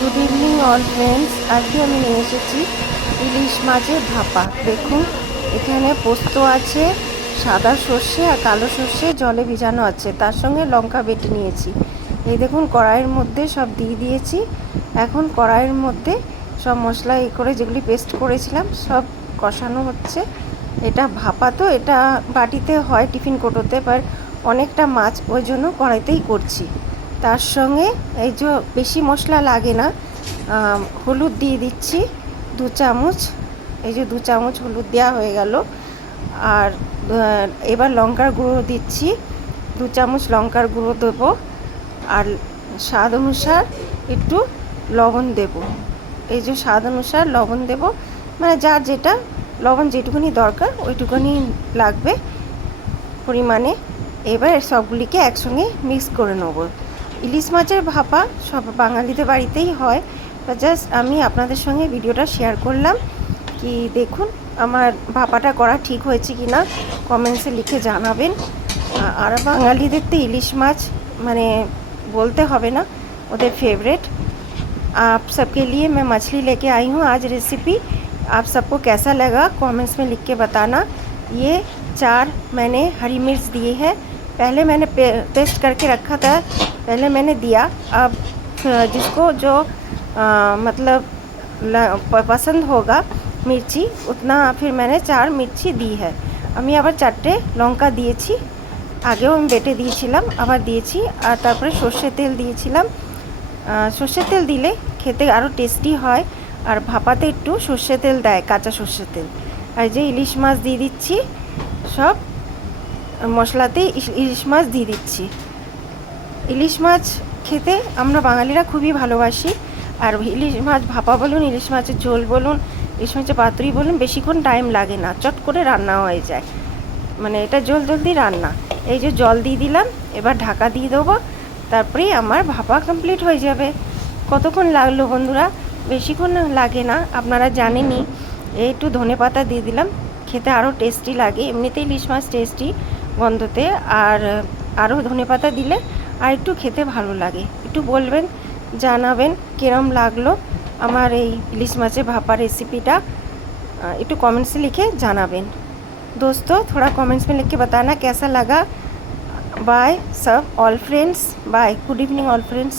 Good evening all friends. আজকে আমি নিয়ে এসেছি ইলিশ মাছের ভাপা। দেখুন, এখানে পোস্ত আছে, সাদা সর্ষে আর কালো সর্ষে জলে ভিজানো আছে, তার সঙ্গে লঙ্কা বেটে নিয়েছি। এই দেখুন, কড়াইয়ের মধ্যে সব দিয়ে দিয়েছি। এখন কড়াইয়ের মধ্যে সব মশলা করে যেগুলি পেস্ট করেছিলাম সব কষানো হচ্ছে। এটা ভাপা, তো এটা বাটিতে হয়, টিফিন কোটোতে, বাট অনেকটা মাছ ওই জন্য কড়াইতেই করছি। তার সঙ্গে এই যে বেশি মশলা লাগে না, হলুদ দিয়ে দিচ্ছি 2 চামচ। এই যে 2 চামচ হলুদ দেওয়া হয়ে গেল। আর এবার লঙ্কার গুঁড়ো দিচ্ছি, 2 চামচ লঙ্কার গুঁড়ো দেবো। আর স্বাদ অনুসার একটু লবণ দেব। এই যে স্বাদ অনুসার লবণ দেব, মানে যার যেটা লবণ যেটুকুনি দরকার ওইটুকুনি লাগবে পরিমাণে। এবার সবগুলিকে একসঙ্গে মিক্স করে নেব। ইলিশ মাছের ভাপা সব বাঙালিদের বাড়িতেই হয়, বা জাস্ট আমি আপনাদের সঙ্গে ভিডিওটা শেয়ার করলাম। কি দেখুন, আমার ভাপাটা করা ঠিক হয়েছে কি না কমেন্টসে লিখে জানাবেন। আর বাঙালিদের তো ইলিশ মাছ মানে বলতে হবে না, ওদের फेवरेट। आप सबके लिए मैं मछली लेके आई हूँ आज रेसिपी। आप सबको कैसा लगा कमेंट्स में लिख के बताना। ये 4 मैंने हरी मिर्च दिए हैं, पहले मैंने पेस्ट करके रखा था, पहले मैंने दिया। अब जिसको जो मतलब पसंद होगा मिर्ची उतना, फिर मैंने 4 मिर्ची दी है। আমি আবার 4টে লঙ্কা দিয়েছি, আগেও আমি বেটে দিয়েছিলাম, আবার দিয়েছি। আর তারপরে সর্ষের তেল দিয়েছিলাম। সর্ষের তেল দিলে খেতে আরও টেস্টি হয়, আর ভাপাতে একটু সর্ষের তেল দেয়, কাঁচা সর্ষের তেল। আর যে ইলিশ মাছ দিয়ে দিচ্ছি, সব মশলাতে ইলিশ মাছ দিয়ে দিচ্ছি। ইলিশ মাছ খেতে আমরা বাঙালিরা খুবই ভালোবাসি। আর ইলিশ মাছ ভাপা বলুন, ইলিশ মাছের ঝোল বলুন, ইলিশ মাছের পাতুরি বলুন, বেশিক্ষণ টাইম লাগে না, চট করে রান্না হয়ে যায়। মানে এটা জলদি রান্না। এই যে জল দিয়ে দিলাম, এবার ঢাকা দিয়ে দেবো, তারপরেই আমার ভাপা কমপ্লিট হয়ে যাবে। কতক্ষণ লাগলো বন্ধুরা? বেশিক্ষণ লাগে না, আপনারা জানেনই। একটু ধনেপাতা দিয়ে দিলাম, খেতে আরও টেস্টি লাগে। এমনিতেই ইলিশ মাছ টেস্টি গন্ধতে, আর আরও ধনেপাতা দিলে আর একটু খেতে ভালো লাগে। একটু বলবেন, জানাবেন কিরম লাগলো আমার এই ইলিশ মাছের ভাপা रेसिपीটা, একটু कमेंट्स लिखे জানাবেন। दोस्तों थोड़ा कमेंट्स में लिख के बताना कैसा लगा। बाय सब all friends, bye, good evening all friends.